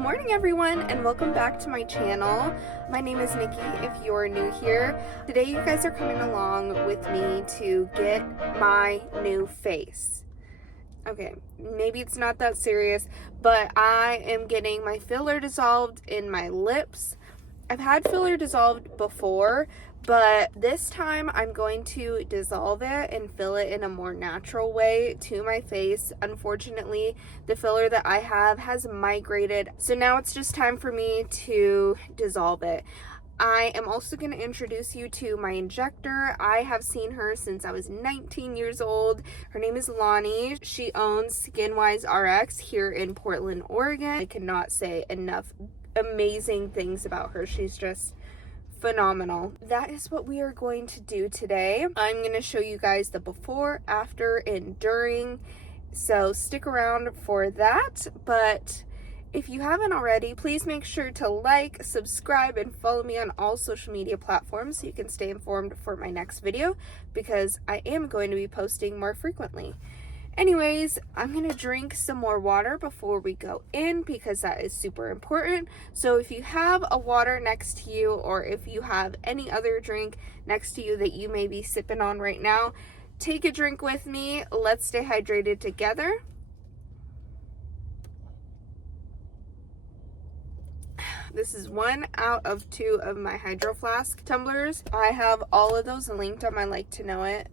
morning everyone, and welcome back to my channel. My name is Nikki if you're new here. Today you guys are coming along with me to get my new face. Okay, maybe it's not that serious, but I am getting my filler dissolved in my lips. I've had filler dissolved before, but this time I'm going to dissolve it and fill it in a more natural way to my face. Unfortunately, the filler that I have has migrated, so now it's just time for me to dissolve it. I am also going to introduce you to my injector. I have seen her since I was 19 years old. Her name is Lonnie. She owns Skinwise RX here in Portland, Oregon. I cannot say enough amazing things about her. She's just phenomenal. That is what we are going to do today. I'm going to show you guys the before, after, and during. So stick around for that. But if you haven't already, please make sure to like, subscribe, and follow me on all social media platforms so you can stay informed for my next video, because I am going to be posting more frequently. Anyways, I'm going to drink some more water before we go in because that is super important. So if you have a water next to you, or if you have any other drink next to you that you may be sipping on right now, take a drink with me. Let's stay hydrated together. This is 1 out of 2 of my Hydro Flask tumblers. I have all of those linked on my Like to Know It.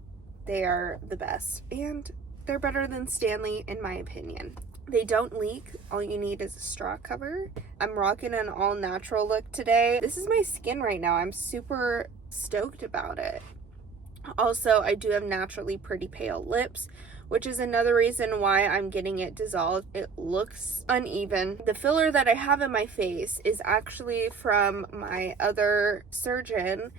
They are the best, and they're better than Stanley in my opinion. They don't leak. All you need is a straw cover. I'm rocking an all natural look today. This is my skin right now. I'm super stoked about it. Also, I do have naturally pretty pale lips, which is another reason why I'm getting it dissolved. It looks uneven. The filler that I have in my face is actually from my other surgeon.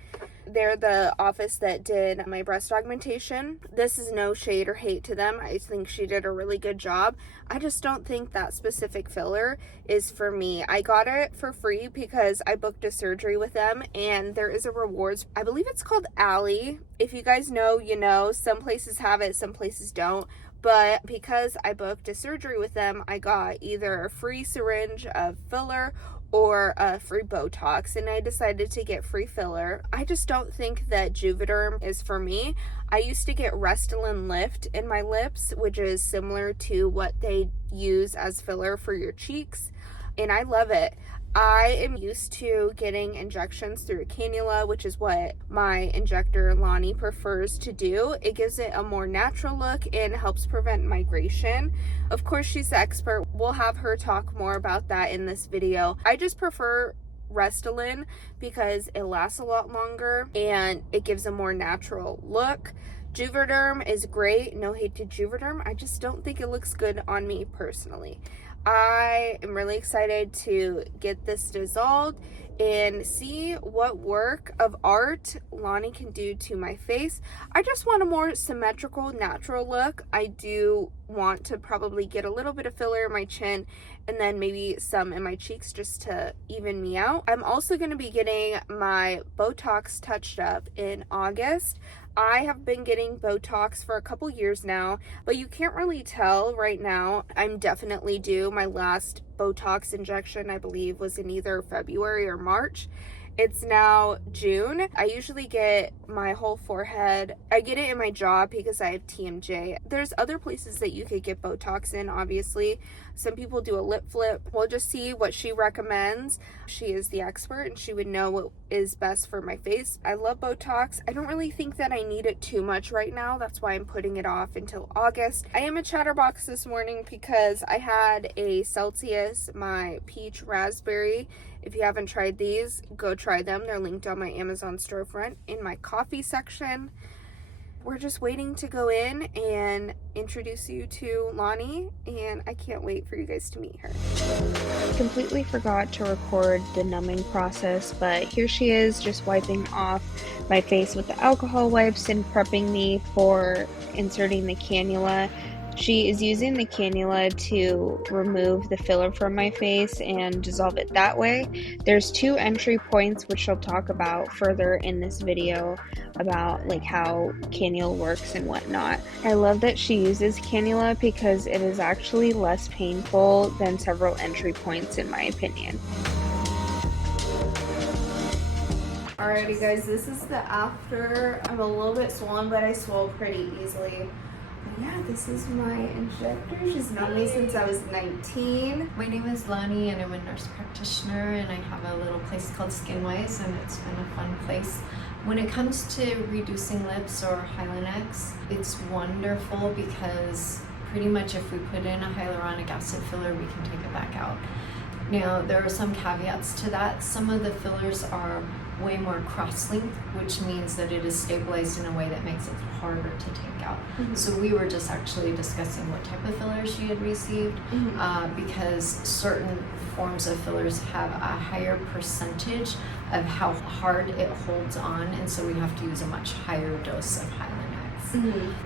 They're the office that did my breast augmentation. This is no shade or hate to them. I think she did a really good job. I just don't think that specific filler is for me. I got it for free because I booked a surgery with them, and there is a rewards. I believe it's called Alley. If you guys know, you know. Some places have it, some places don't. But because I booked a surgery with them, I got either a free syringe of filler or a free Botox, and I decided to get free filler. I just don't think that Juvederm is for me. I used to get Restylane Lift in my lips, which is similar to what they use as filler for your cheeks, and I love it. I am used to getting injections through a cannula, which is what my injector Lonnie prefers to do. It gives it a more natural look and helps prevent migration. Of course, she's the expert. We'll have her talk more about that in this video. I just prefer Restylane because it lasts a lot longer and it gives a more natural look. Juvederm is great. No hate to Juvederm. I just don't think it looks good on me personally. I am really excited to get this dissolved and see what work of art Lonnie can do to my face. I just want a more symmetrical, natural look. I do want to probably get a little bit of filler in my chin and then maybe some in my cheeks just to even me out. I'm also going to be getting my Botox touched up in August. I have been getting Botox for a couple years now, but you can't really tell right now. I'm definitely due. My last Botox injection, I believe, was in either February or March. It's now June. I usually get my whole forehead. I get it in my jaw because I have TMJ. There's other places that you could get Botox in, obviously. Some people do a lip flip. We'll just see what she recommends. She is the expert and she would know what is best for my face. I love Botox. I don't really think that I need it too much right now. That's why I'm putting it off until August. I am a chatterbox this morning because I had a Celsius, my peach raspberry. If you haven't tried these, go try them. They're linked on my Amazon storefront in my coffee section. We're just waiting to go in and introduce you to Lonnie, and I can't wait for you guys to meet her. I completely forgot to record the numbing process, but here she is just wiping off my face with the alcohol wipes and prepping me for inserting the cannula. She is using the cannula to remove the filler from my face and dissolve it that way. There's 2 entry points, which she'll talk about further in this video, about like how cannula works and whatnot. I love that she uses cannula because it is actually less painful than several entry points in my opinion. Alrighty guys, this is the after. I'm a little bit swollen, but I swell pretty easily. But yeah, this is my injector. She's known me since I was 19. My name is Lani and I'm a nurse practitioner, and I have a little place called Skinwise, and it's been a fun place. When it comes to reducing lips or Hylenex, it's wonderful because pretty much if we put in a hyaluronic acid filler, we can take it back out. Now, there are some caveats to that. Some of the fillers are way more cross-linked, which means that it is stabilized in a way that makes it harder to take out. So we were just actually discussing what type of fillers she had received, because certain forms of fillers have a higher percentage of how hard it holds on, and so we have to use a much higher dose of Hylenex.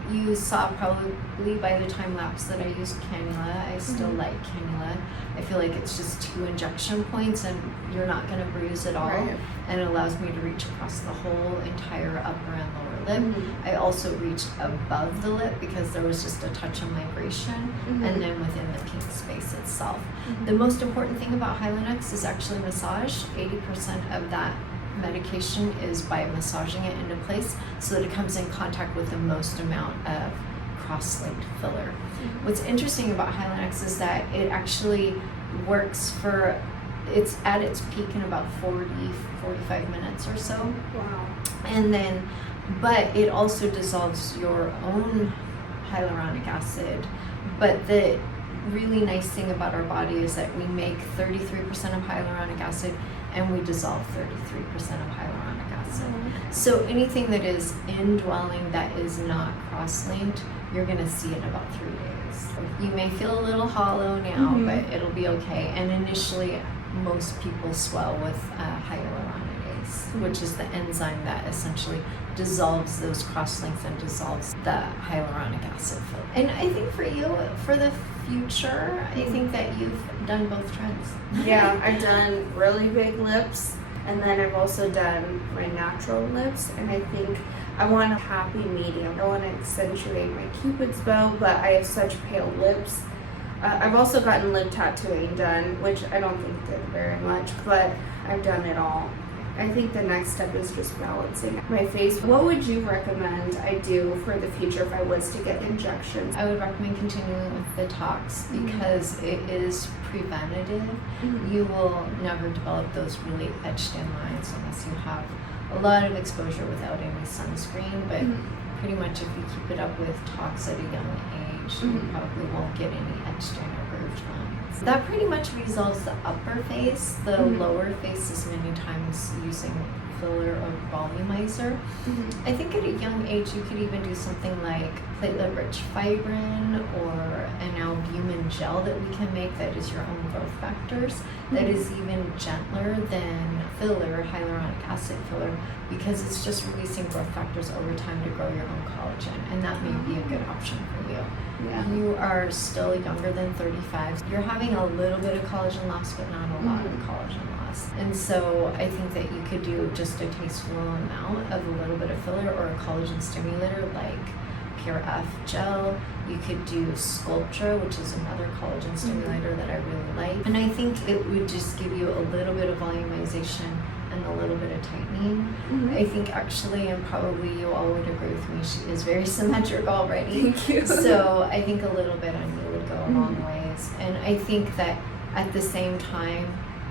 You saw probably by the time lapse that I used cannula. I still like cannula. I feel like it's just 2 injection points and you're not going to bruise at all. Right. And it allows me to reach across the whole entire upper and lower lip. I also reached above the lip because there was just a touch of migration, and then within the pink space itself. The most important thing about Hylenex is actually massage. 80% of that medication is by massaging it into place so that it comes in contact with the most amount of cross-linked filler. What's interesting about Hylenex is that it actually works for, it's at its peak in about 45 minutes or so. Wow. And then, but it also dissolves your own hyaluronic acid. But the really nice thing about our body is that we make 33% of hyaluronic acid and we dissolve 33% of hyaluronic acid. So anything that is indwelling that is not cross-linked, you're gonna see in about 3 days. You may feel a little hollow now, but it'll be okay. And initially, most people swell with hyaluronidase, which is the enzyme that essentially dissolves those cross-links and dissolves the hyaluronic acid filler. And I think for you, for the future, I think that you've done both trends. Yeah, I've done really big lips, and then I've also done my natural lips, and I think I want a happy medium. I don't want to accentuate my cupid's bow, but I have such pale lips. I've also gotten lip tattooing done, which I don't think did very much, but I've done it all. I think the next step is just balancing my face. What would you recommend I do for the future if I was to get injections? I would recommend continuing with the tox because it is preventative. You will never develop those really etched in lines unless you have a lot of exposure without any sunscreen, but pretty much if you keep it up with tox at a young age, you probably won't get any etched in or grooved lines. That pretty much resolves the upper face. The lower face is many times using filler or volumizer. I think at a young age you could even do something like platelet-rich fibrin or an albumin gel that we can make that is your own growth factors, that is even gentler than filler, hyaluronic acid filler, because it's just releasing growth factors over time to grow your own collagen, and that may be a good option for you. You are still younger than 35. You're having a little bit of collagen loss, but not a lot of collagen loss. And so I think that you could do just a tasteful amount of a little bit of filler or a collagen stimulator like Pure F gel. You could do Sculptra, which is another collagen stimulator that I really like. And I think it would just give you a little bit of volumization and a little bit of tightening. I think actually, and probably you all would agree with me, she is very symmetric already. Thank you. So I think a little bit on you would go a long ways. And I think that at the same time,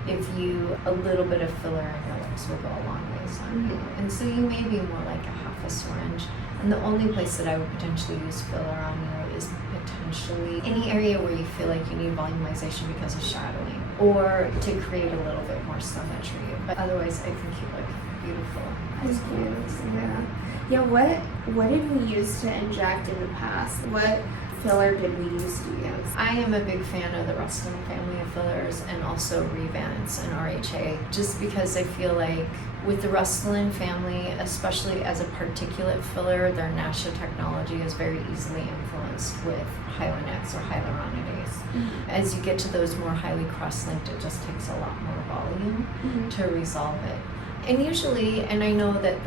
if you, a little bit of filler in your lips will go a long ways on you. And so you may be more like a half a syringe. And the only place that I would potentially use filler on you is potentially any area where you feel like you need volumization because of shadowing, or to create a little bit more symmetry. But otherwise, I think you look beautiful. Yeah. What did we use to inject in the past? What filler did we used to use? I am a big fan of the Restylane family of fillers and also Revance and RHA, just because I feel like with the Restylane family, especially as a particulate filler, their Nasha technology is very easily influenced with Hylenex or hyaluronidase. Mm-hmm. As you get to those more highly cross-linked, it just takes a lot more volume to resolve it. And usually, and I know that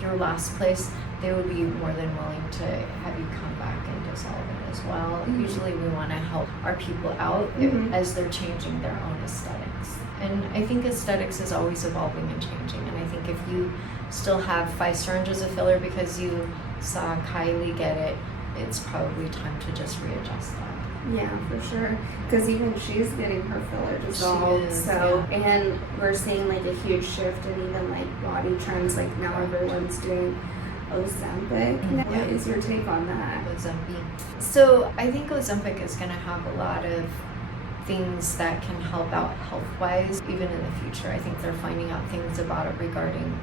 your last place, they would be more than willing to have you come back and dissolve it as well. Usually we want to help our people out as they're changing their own aesthetics. And I think aesthetics is always evolving and changing. And I think if you still have 5 syringes of filler because you saw Kylie get it, it's probably time to just readjust that. Yeah, for sure. Because even she's getting her filler dissolved. And we're seeing like a huge shift in even like body trends. Like now everyone's doing Ozempic. What is your take on that? Ozempic. So I think Ozempic is going to have a lot of things that can help out health-wise even in the future. I think they're finding out things about it regarding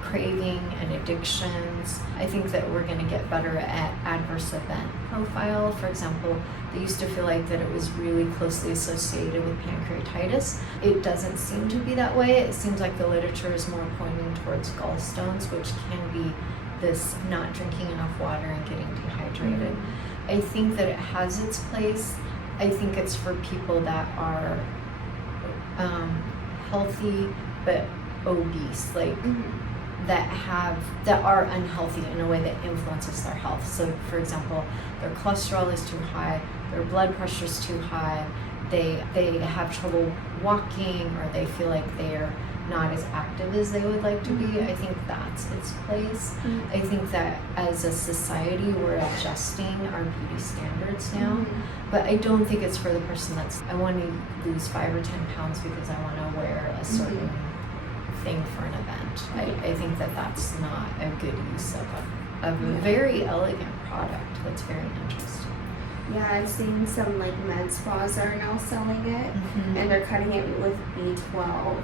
craving and addictions. I think that we're going to get better at adverse event profile. For example, they used to feel like that it was really closely associated with pancreatitis. It doesn't seem to be that way. It seems like the literature is more pointing towards gallstones, which can be this not drinking enough water and getting dehydrated. I think that it has its place. I think it's for people that are healthy but obese, like that are unhealthy in a way that influences their health. So for example, their cholesterol is too high, their blood pressure is too high, they have trouble walking, or they feel like they're not as active as they would like to be. I think that's its place. I think that as a society we're adjusting our beauty standards now, but I don't think it's for the person I want to lose 5 or 10 pounds because I want to wear a certain thing for an event. I think that that's not a good use of a very elegant product that's very interesting. Yeah, I've seen some like med spas that are now selling it, and they're cutting it with B12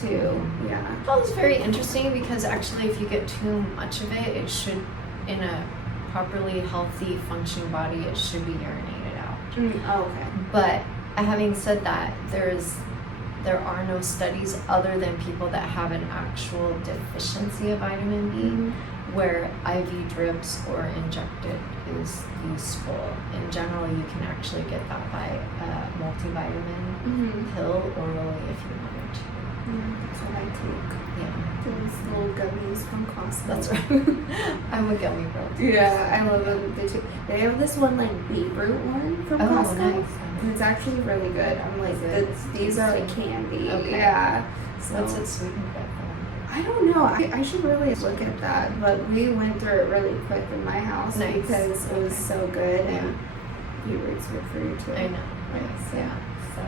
too. Yeah. Well, it's very interesting because actually if you get too much of it, it should, in a properly healthy functioning body, it should be urinated out. Okay. But having said that, there are no studies other than people that have an actual deficiency of vitamin B where IV drips or injected is useful. In general, you can actually get that by a multivitamin pill orally if you wanted to. Yeah, that's what I take. Yeah. Those little gummies from Costco. That's right. I'm a gummy girl too. Yeah, I love them. They have this one like beetroot one from Costco. Nice. And it's actually really good. I'm like, these are like candy. Okay. Yeah. So What's it sweetened with? I don't know. I should really look at that. But we went through it really quick in my house because it was so good. And beetroot's good for you too. I know. Right. So,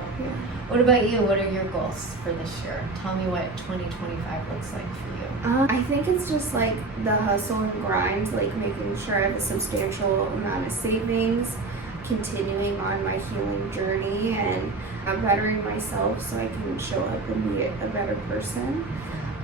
what about you? What are your goals for this year? Tell me what 2025 looks like for you. I think it's just like the hustle and grind, like making sure I have a substantial amount of savings, continuing on my healing journey, and bettering myself so I can show up and be a better person.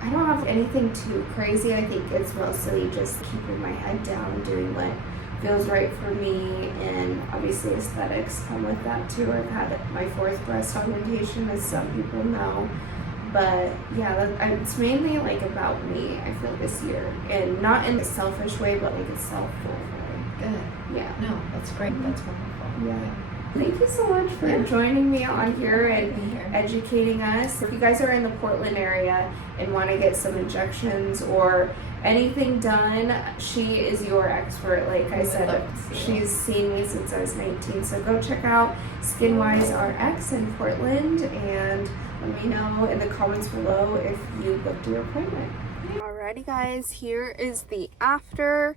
I don't have anything too crazy. I think it's mostly just keeping my head down, doing what feels right for me, and obviously aesthetics come with that too. I've had my 4th breast augmentation, as some people know, but yeah, it's mainly like about me, I feel, this year, and not in a selfish way, but like a self-full way. Good. Yeah. No, that's great. That's wonderful. Yeah. Thank you so much for joining me on here and educating us. If you guys are in the Portland area and want to get some injections or anything done, she is your expert. Like I said, she's seen me since I was 19. So go check out Skinwise RX in Portland and let me know in the comments below if you booked your appointment. Alrighty guys, here is the after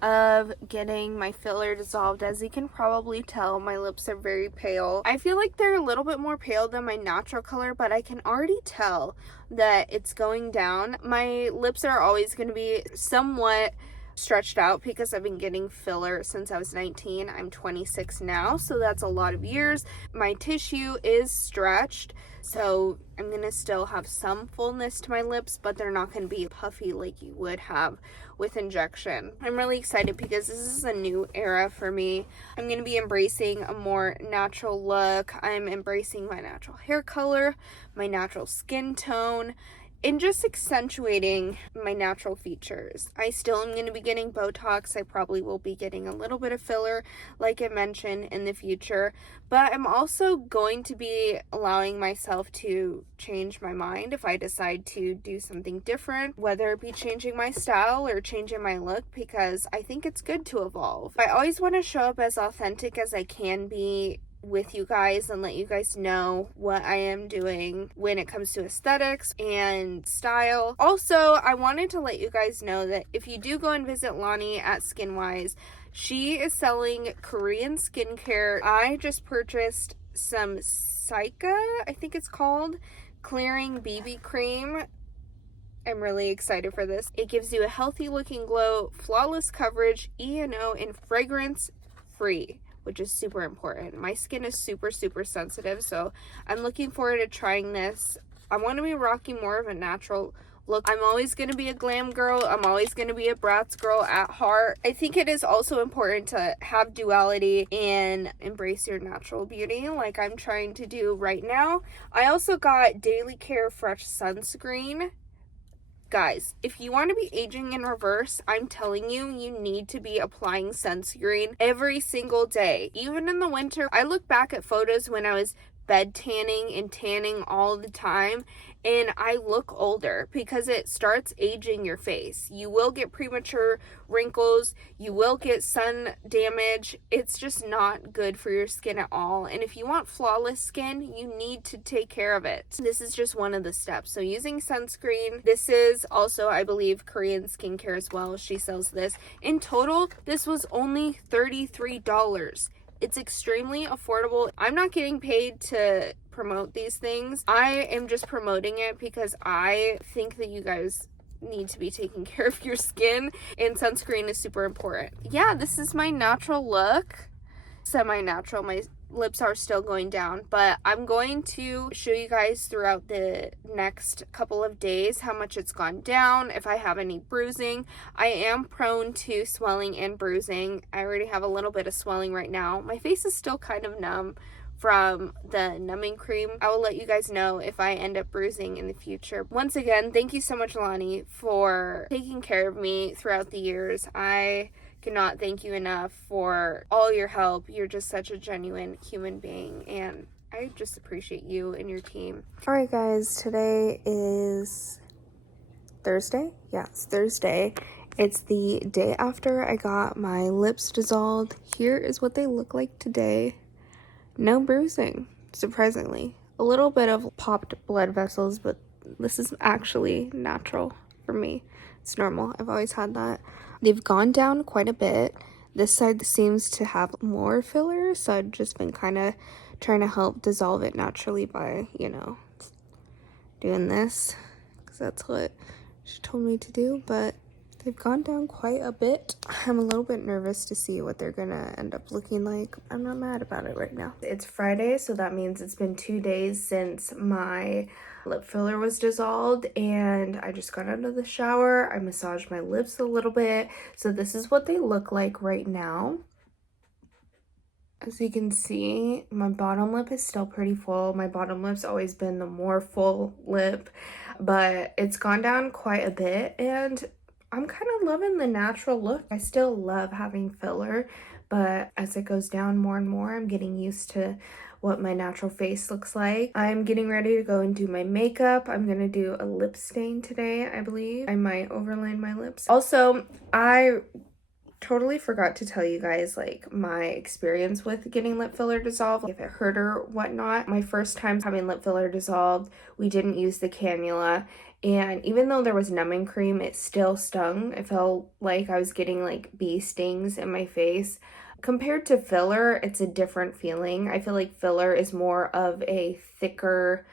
of getting my filler dissolved. As you can probably tell, my lips are very pale. I feel like they're a little bit more pale than my natural color, but I can already tell that it's going down. My lips are always going to be somewhat stretched out because I've been getting filler since I was 19. I'm 26 now, so that's a lot of years. My tissue is stretched, so I'm gonna still have some fullness to my lips, but they're not gonna be puffy like you would have with injection. I'm really excited because this is a new era for me. I'm gonna be embracing a more natural look. I'm embracing my natural hair color, my natural skin tone, and just accentuating my natural features. I still am going to be getting Botox. I probably will be getting a little bit of filler, like I mentioned, in the future. But I'm also going to be allowing myself to change my mind if I decide to do something different, whether it be changing my style or changing my look, because I think it's good to evolve. I always want to show up as authentic as I can be with you guys and let you guys know what I am doing when it comes to aesthetics and style. Also, I wanted to let you guys know that if you do go and visit Lonnie at Skinwise, she is selling Korean skincare. I just purchased some Saika, I think it's called, clearing BB cream. I'm really excited for this. It gives you a healthy looking glow, flawless coverage, E&O, and fragrance free, which is super important. My skin is super sensitive, so I'm looking forward to trying this. I want to be rocking more of a natural look. I'm always going to be a glam girl. I'm always going to be a Bratz girl at heart. I think it is also important to have duality and embrace your natural beauty like I'm trying to do right now. I also got Daily Care Fresh Sunscreen. Guys, if you want to be aging in reverse, I'm telling you, you need to be applying sunscreen every single day. Even in the winter, I look back at photos when I was bed tanning and tanning all the time, and I look older because it starts aging your face. You will get premature wrinkles, you will get sun damage. It's just not good for your skin at all. And if you want flawless skin, you need to take care of it. This is just one of the steps. So using sunscreen, this is also, I believe, Korean skincare as well. She sells this. In total, this was only $33. It's extremely affordable. I'm not getting paid to promote these things. I am just promoting it because I think that you guys need to be taking care of your skin, and sunscreen is super important. Yeah, this is my natural look. Semi-natural. My lips are still going down, but I'm going to show you guys throughout the next couple of days how much it's gone down, if I have any bruising. I am prone to swelling and bruising. I already have a little bit of swelling right now. My face is still kind of numb from the numbing cream. I will let you guys know if I end up bruising in the future. Once again, thank you so much, Lonnie, for taking care of me throughout the years. I cannot thank you enough for all your help. You're just such a genuine human being, and I just appreciate you and your team. Alright guys, today is Thursday. Yeah, it's Thursday. It's the day after I got my lips dissolved. Here is what they look like today. No bruising, surprisingly. A little bit of popped blood vessels, but this is actually natural for me. It's normal. I've always had that. They've gone down quite a bit. This side seems to have more filler, so I've just been kind of trying to help dissolve it naturally by, you know, doing this, because that's what she told me to do, but they've gone down quite a bit. I'm a little bit nervous to see what they're gonna end up looking like. I'm not mad about it right now. It's Friday, so that means it's been 2 days since my lip filler was dissolved, and I just got out of the shower. I massaged my lips a little bit. So this is what they look like right now. As you can see, my bottom lip is still pretty full. My bottom lip's always been the more full lip, but it's gone down quite a bit, and I'm kind of loving the natural look. I still love having filler, but as it goes down more and more, I'm getting used to what my natural face looks like. I'm getting ready to go and do my makeup. I'm gonna do a lip stain today, I believe. I might overline my lips. Also, I totally forgot to tell you guys like my experience with getting lip filler dissolved, if it hurt or whatnot. My first time having lip filler dissolved, we didn't use the cannula, and even though there was numbing cream, it still stung. It felt like I was getting like bee stings in my face. Compared to filler, it's a different feeling. I feel like filler is more of a thicker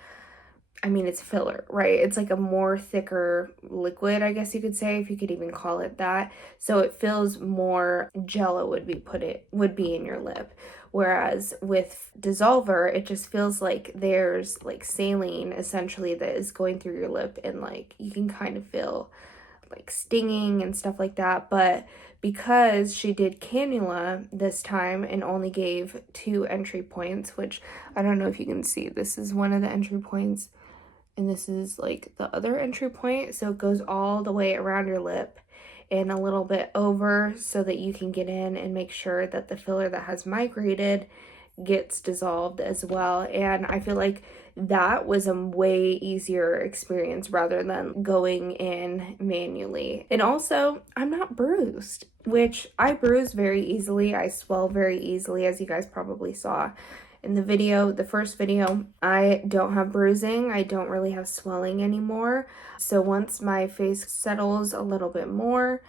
I mean, it's filler, right? It's like a more thicker liquid, I guess you could say, if you could even call it that. So it feels more jello would be in your lip. Whereas with dissolver, it just feels like there's like saline essentially that is going through your lip, and like you can kind of feel like stinging and stuff like that. But because she did cannula this time and only gave 2 entry points, which I don't know if you can see, this is one of the entry points and this is like the other entry point, so it goes all the way around your lip and a little bit over so that you can get in and make sure that the filler that has migrated gets dissolved as well. And I feel like that was a way easier experience rather than going in manually. And also, I'm not bruised, which I bruise very easily. I swell very easily, as you guys probably saw in the video, the first video. I don't have bruising. I don't really have swelling anymore. So once my face settles a little bit more,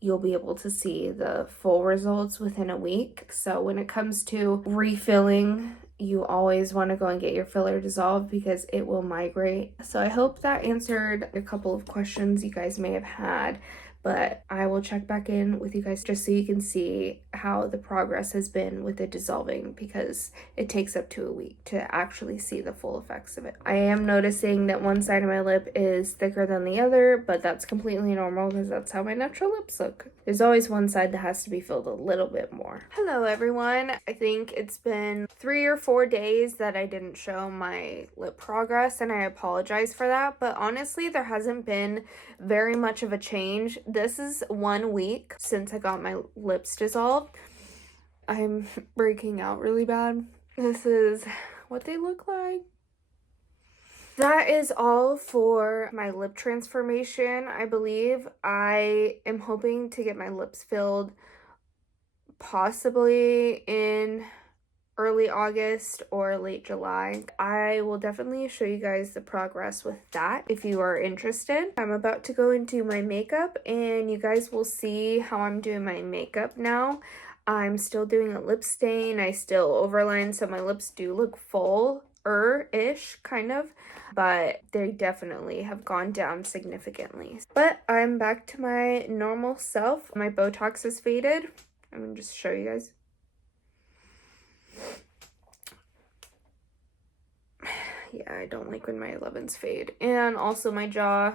you'll be able to see the full results within a week. So when it comes to refilling, you always want to go and get your filler dissolved because it will migrate. So I hope that answered a couple of questions you guys may have had, but I will check back in with you guys just so you can see how the progress has been with it dissolving, because it takes up to a week to actually see the full effects of it. I am noticing that one side of my lip is thicker than the other, but that's completely normal because that's how my natural lips look. There's always one side that has to be filled a little bit more. Hello everyone. I think it's been 3 or 4 days that I didn't show my lip progress, and I apologize for that, but honestly there hasn't been very much of a change. This is 1 week since I got my lips dissolved. I'm breaking out really bad. This is what they look like. That is all for my lip transformation. I believe I am hoping to get my lips filled possibly in early August or late July. I will definitely show you guys the progress with that if you are interested. I'm about to go into my makeup and you guys will see how I'm doing my makeup now. I'm still doing a lip stain. I still overline, so my lips do look full-ish, kind of, but they definitely have gone down significantly. But I'm back to my normal self. My Botox is faded. I'm gonna just show you guys. Yeah, I don't like when my 11s fade. And also my jaw.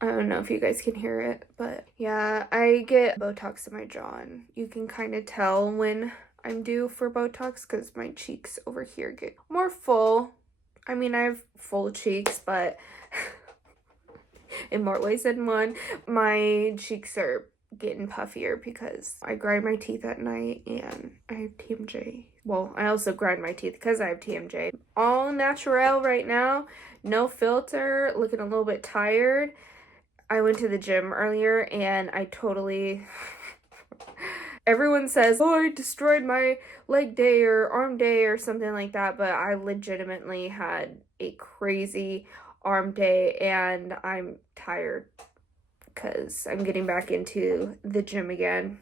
I don't know if you guys can hear it, but yeah, I get Botox in my jaw, and you can kind of tell when I'm due for Botox because my cheeks over here get more full. I mean, I have full cheeks, but in more ways than one. My cheeks are getting puffier because I grind my teeth at night and I have TMJ. Well, I also grind my teeth because I have TMJ. All natural right now, no filter, looking a little bit tired. I went to the gym earlier and I totally... Everyone says, oh, I destroyed my leg day or arm day or something like that, but I legitimately had a crazy arm day and I'm tired because I'm getting back into the gym again.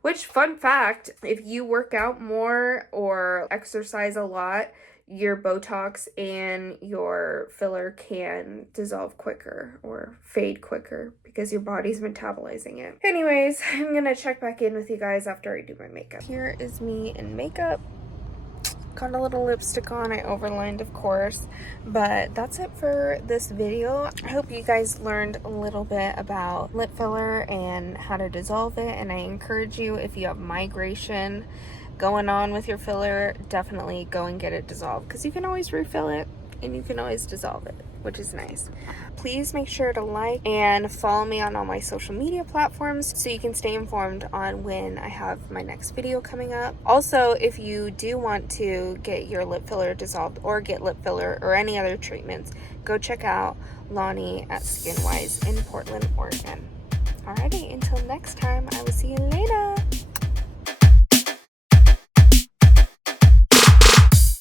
Which, fun fact, if you work out more or exercise a lot, your Botox and your filler can dissolve quicker or fade quicker because your body's metabolizing it. Anyways, I'm gonna check back in with you guys after I do my makeup. Here is me in makeup. Got a little lipstick on. I overlined, of course, but that's it for this video. I hope you guys learned a little bit about lip filler and how to dissolve it, and I encourage you, if you have migration going on with your filler, definitely go and get it dissolved because you can always refill it and you can always dissolve it, which is nice. Please make sure to like and follow me on all my social media platforms so you can stay informed on when I have my next video coming up. Also, if you do want to get your lip filler dissolved or get lip filler or any other treatments, go check out Lonnie at Skinwise in Portland, Oregon. Alrighty, until next time, I will see you later.